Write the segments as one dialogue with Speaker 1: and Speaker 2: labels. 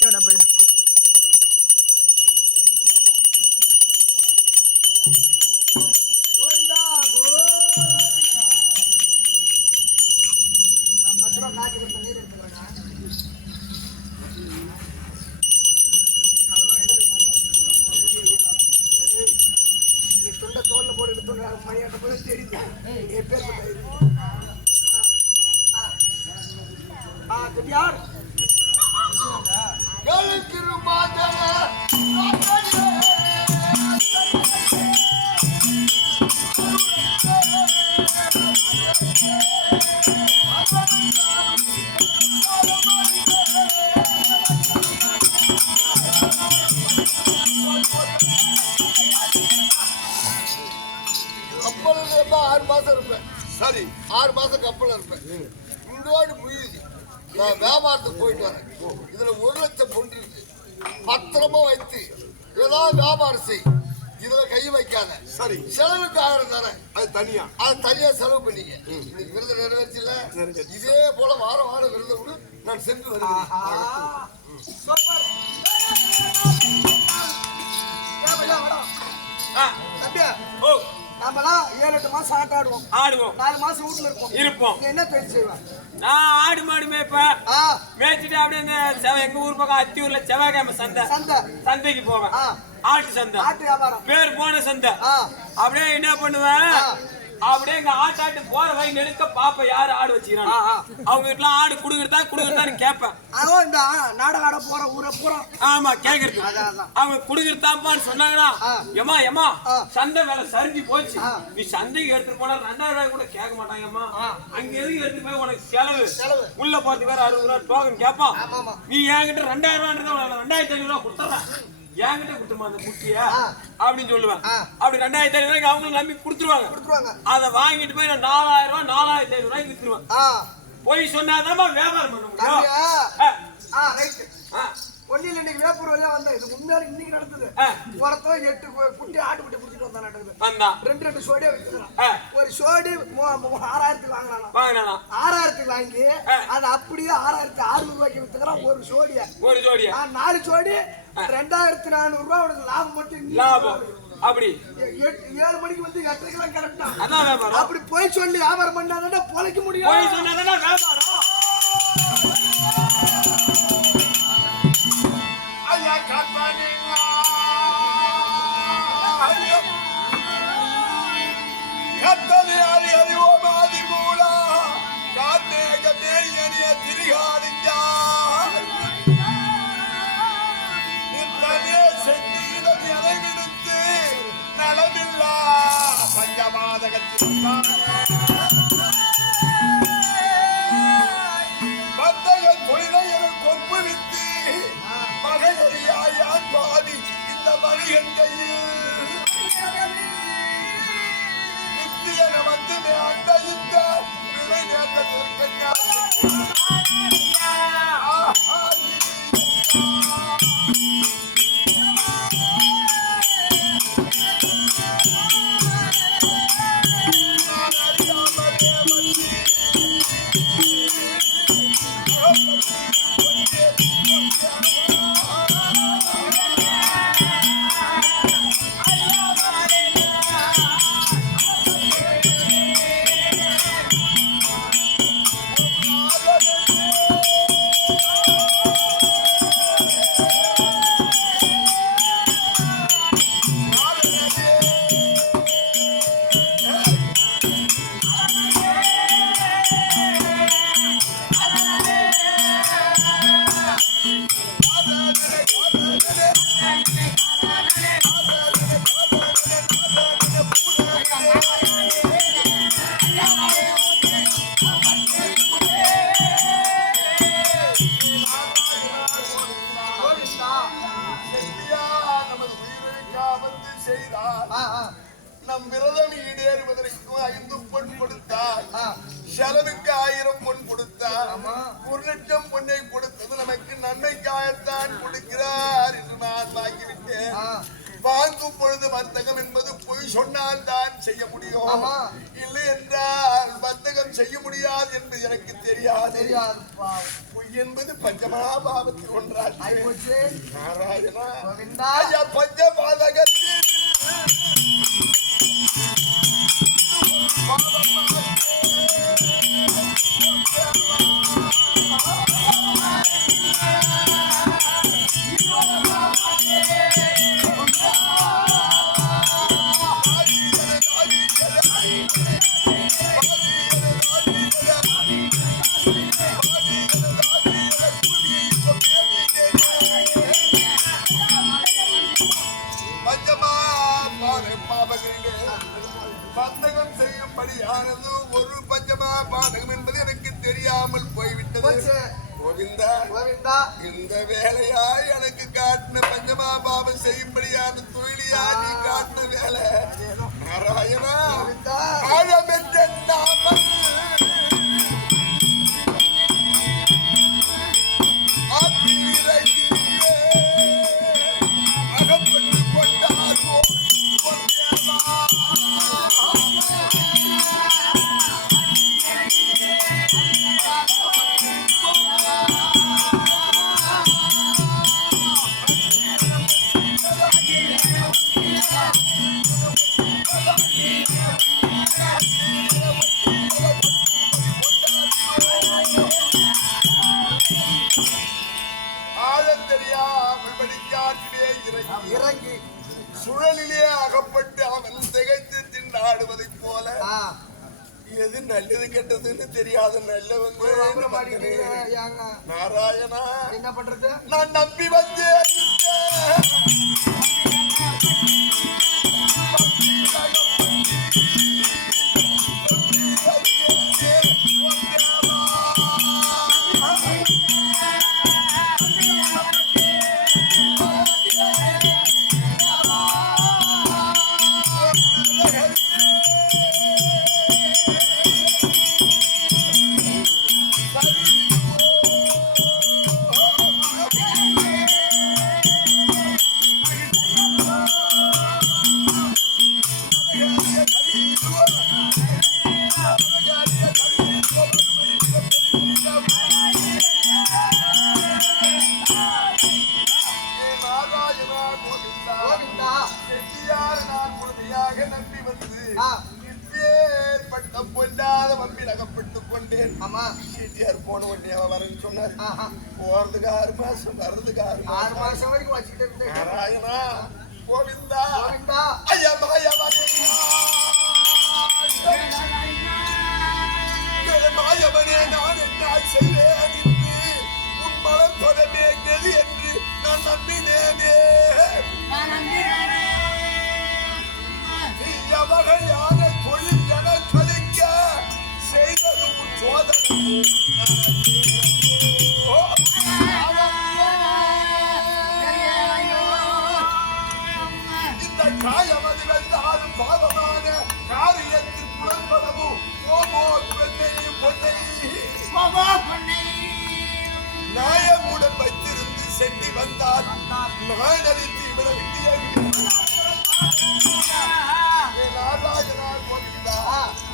Speaker 1: விட போய்
Speaker 2: இதுல ஒரு லட்சம் பொண்ணு இருக்கு பத்திரமா வைத்து ஏதாவது வியாபாரம் செய். இதுல கை வைக்காத.
Speaker 3: சரி.
Speaker 2: செலவுக்கு ஆயிரம் தரேன்
Speaker 3: அது தனியா?
Speaker 2: அது தனியா செலவு பண்ணிக்க இன்னைக்கு விருது. இதே போல வாரம் வாரம் விருது விடு நான் சென்று வருகிறேன்
Speaker 1: நாமெல்லாம் ஏழு எட்டு மாசம் ஆட்டாடுவோம்
Speaker 4: ஆடுவோம்.
Speaker 1: நாலு மாசம் வீட்டுல இருப்போம்.
Speaker 4: இருப்போம்.
Speaker 1: என்ன தொழில் செய்வ?
Speaker 4: நான் ஆடு மாடு மேய்ப்பேன்
Speaker 1: ஆ
Speaker 4: மேய்ச்சிட்டு அப்படியே எங்க ஊர் பக்கம் அத்தியூர்ல செவ்வாய்க்கிழமை சந்தை.
Speaker 1: சந்தை.
Speaker 4: சந்தைக்கு போவேன். ஆட்டு சந்தை. பேர் போன சந்தை. அப்படியே என்ன பண்ணுவேன். அப்படியே எங்க ஆட்டாட்டு போற வழி நெடுக்க பாப்ப யாரு ஆடு வச்சுக்கிறாங்க. அவங்க வீட்டுல ஆடு குடுக்கிறதா குடுக்கிறதான்னு கேட்பேன்
Speaker 1: அதோ இந்த ஆட போற ஊரை பூரா
Speaker 4: ஆமா கேக்குறது. அவங்க குடுக்கிறதாப்பான்னு சொன்னாங்கன்னா. ஏமா ஏமா. சந்தை வேலை சரிஞ்சு போச்சு. நீ சந்தைக்கு எடுத்துட்டு போனா ரெண்டாயிரம் ரூபாய் கூட கேட்க மாட்டாங்கம்மா. அங்க எதுக்கு எடுத்துட்டு போய் உனக்கு செலவு. உள்ள போறதுக்கு வேற அறுபது ரூபா டோக்கன் கேட்பான். நீ என்கிட்ட ரெண்டாயிரம் ரூபாய் ரெண்டாயிரத்தி ஐநூறு ரூபா கொடுத்துறேன் என்கிட்ட கொடுத்துருமா அந்த குட்டிய. அப்படின்னு சொல்லுவேன். அப்படி ரெண்டாயிரத்தி ஐநூறு ரூபாய்க்கு அவங்களும் நம்பி கொடுத்துருவாங்க.
Speaker 1: கொடுத்துருவாங்க.
Speaker 4: அதை வாங்கிட்டு போய் நான் நாலாயிரம் ரூபாய் நாலாயிரத்தி ஐநூறு ரூபாய்க்கு வித்துருவேன். போய் சொன்னாதான் வியாபாரம் பண்ண முடியும்.
Speaker 1: ஒன்னில் இன்னைக்கு வழியா வந்தேன். இது உண்மையான இன்னைக்கு நடந்தது. ஒருத்தன் எட்டு குட்டி ஆட்டு குட்டி பிடிச்சிட்டு வந்தான் நடக்குது.
Speaker 4: வந்தான்
Speaker 1: ரெண்டு ரெண்டு சோடியா வித்துக்கிறான்
Speaker 4: ஆ.
Speaker 1: ஒரு சோடி மூ- மூ- ஆறாயிரத்துக்கு வாங்கினானா?
Speaker 4: வாங்கினா
Speaker 1: ஆறாயிரத்துக்கு வாங்கி
Speaker 4: ஆ.
Speaker 1: அது அப்படியே ஆறாயிரத்தி அறுநூறு ரூபாய்க்கு வித்துக்கிறான் ஒரு சோடிய.
Speaker 4: ஒரு
Speaker 1: நாலு சோடி ரெண்டாயிரத்தி நானூறு ரூபாய் உனக்கு லாபம் மட்டும்
Speaker 4: லாபம். அப்படி.
Speaker 1: ஏழு மணிக்கு வந்து எட்டரைக்கெல்லாம் கரெக்டா அப்படி போய் சொல்லி வியாபாரம் பண்ணாதான் பொழைக்க முடியும்.
Speaker 3: সাবধানে
Speaker 1: আলী Aleluia.
Speaker 3: நம் விரதம் ஈடேறுவதற்கு ஐந்து பொன் கொடுத்தார்
Speaker 1: ஆ.
Speaker 3: செலவுக்கு ஆயிரம் பொன் கொடுத்தார்
Speaker 1: ஆமா.
Speaker 3: ஒரு லட்சம் பொன்னை கொடுத்தது நமக்கு நன்மைக்காகத்தான் கொடுக்கிறார் என்று நான் வாங்கிவிட்டேன். வாங்கும் பொழுது வர்த்தகம் என்பது பொய் சொன்னால் தான் செய்ய முடியும். இல்லை என்றால் வர்த்தகம் செய்ய முடியாது என்பது எனக்கு தெரியாது. பொய் என்பது பஞ்சமாபாவத்தில் ஒன்றாச்சு
Speaker 1: ஆயிப்போச்சு
Speaker 3: நாராயணா
Speaker 1: கோவிந்தா
Speaker 3: ஐயா பஞ்சபாதகத்தில் பஞ்சமா இந்த வேலையா எனக்கு காட்டின பஞ்சமா பாபம் செய்யும்படியான தொழிலியா நீ காட்டின வேலை? எது நல்லது கெட்டதுன்னு தெரியாத நல்லவங்க நாராயணா.
Speaker 1: என்ன பண்றது?
Speaker 3: நான் நம்பி வந்தேன் எது என்று நான் நம்பினேனே. வகையான தொழில் என கழிக்க செய்தது உன் சோதனை இந்த காயமதி வென்றாலும் பாவமான காரியத்தில்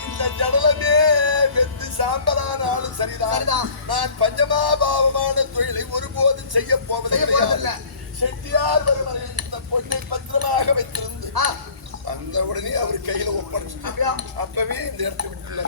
Speaker 3: இந்த ஜடலமே வெந்து சாம்பலானாலும் சரிதான். நான் பஞ்சமாபாவமான தொழிலை ஒருபோதும் செய்ய
Speaker 1: போவதில்லை.
Speaker 3: செட்டியார் வருவரை இந்த பொண்ணை பத்திரமாக வைத்திருந்து அந்த உடனே அவர் கையில ஒப்படைச்சு அப்பவே இந்த இடத்தை விட்டுல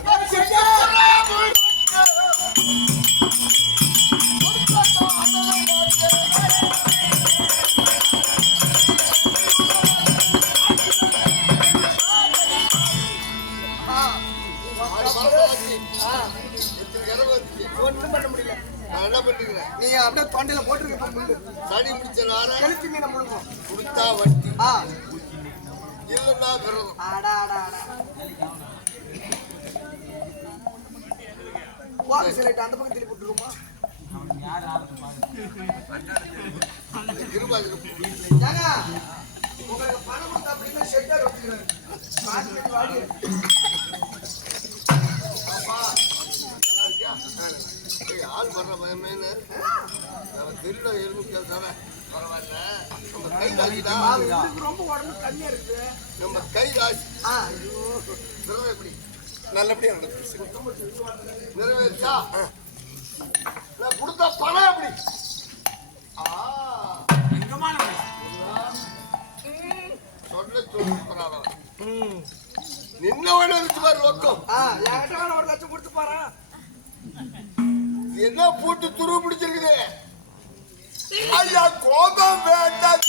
Speaker 1: போக்கு சிலைட்டு அந்த பக்கம் திருப்பி விட்டுருமா உங்களுக்கு பணம் கொடுத்தா அப்படின்னா ஷெட்டார் கட்டி வாடி.
Speaker 2: ஆள் வர்ற பயமேன்னு திருட எலும்பு தானே? பரவாயில்ல. நம்ம கை
Speaker 1: இவருக்கு ரொம்ப உடம்பு கம்மியா இருக்கு.
Speaker 2: நம்ம கை ராசி எப்படி?
Speaker 3: நல்லபடியா நடந்துச்சு.
Speaker 2: நிறைவேற்றா நான் கொடுத்த பணம் எப்படி? சொன்ன சொல்லுறாங்க நின்னவன இருக்கு பாரு லொக்கம்
Speaker 1: ஒரு லட்சம் கொடுத்து பாரு
Speaker 2: என்ன போட்டு துருவு பிடிச்சிருக்குது?
Speaker 3: ஐயா கோபம் வேண்டாம்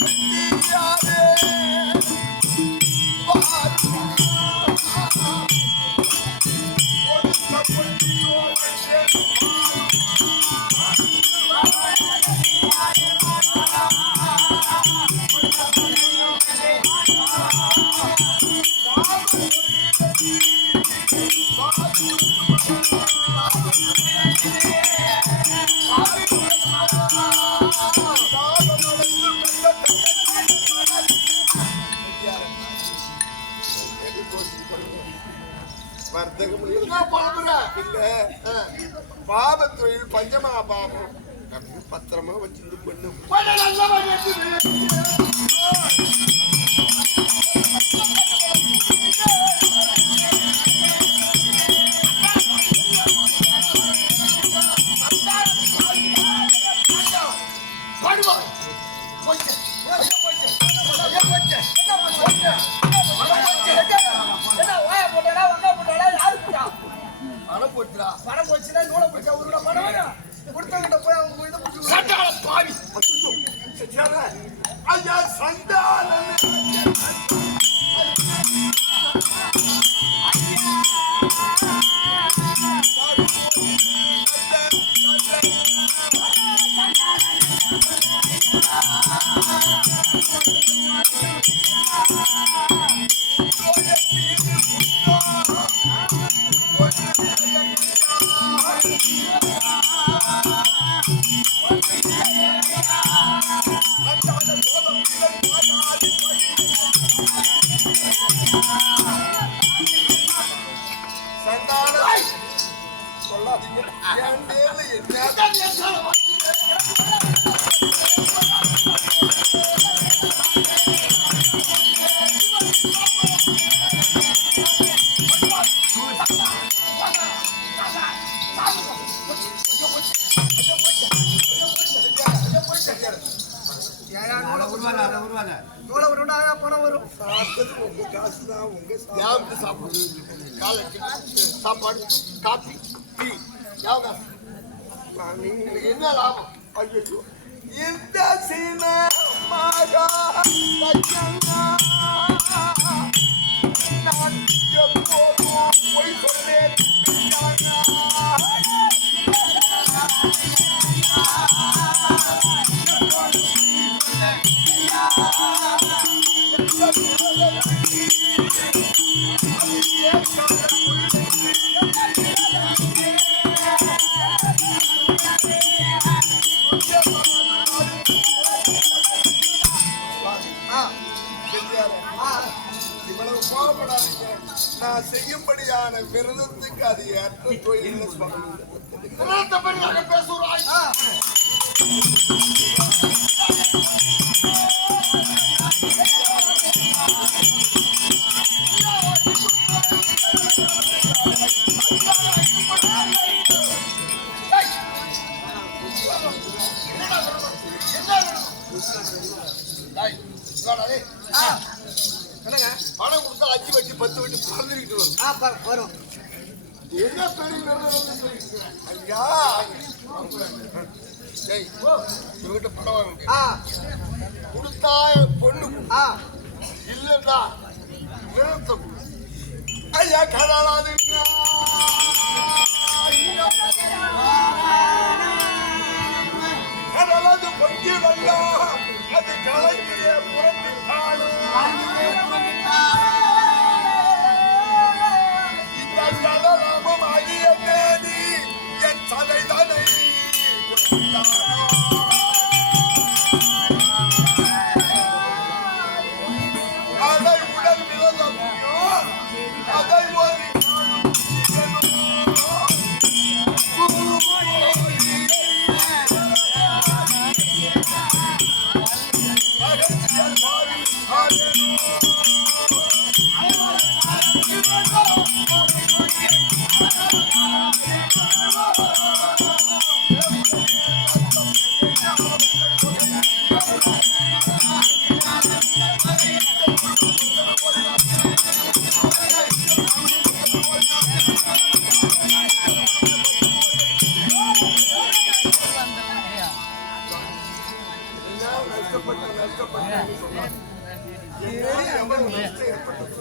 Speaker 3: வர்த்தகம்
Speaker 2: என்ன பழம்புற
Speaker 3: இல்ல. பாப தொழில் பஞ்சமா பாபம் அப்படி பத்திரமா வச்சிருந்து பண்ணு
Speaker 2: படம் போச்சு. சாப்பாடு காப்பி டீ யாவதா? என்ன லாபம் ஐயோ
Speaker 3: இந்த சினமாக பச்சனா இவ்வளவு கோபப்படாதீங்க. நான் செய்யும்படியான விரதத்துக்கு அது ஏற்ற தொழில்
Speaker 2: விரதத்தை என்னடா டேய்?
Speaker 1: என்னங்க?
Speaker 2: பணம் கொடுத்தா அஞ்சு வட்டி பத்து வட்டி பறந்துக்கிட்டு வரும்.
Speaker 1: ஆ ப- வரும்.
Speaker 2: என்ன பெரிய? ஐயா! டேய், இவங்கிட்ட பணம் வாங்க
Speaker 1: ஆ.
Speaker 2: கொடுத்தா பொண்ணு.
Speaker 1: ஆ.
Speaker 2: இல்லைன்னா விரதத்தை கொடு.
Speaker 3: ஐயா கடலாதுங்க கடலது பொங்கி வந்தோம் அது கலங்கிய புறத்திட்டாலும்.
Speaker 2: ஏற்பட்டது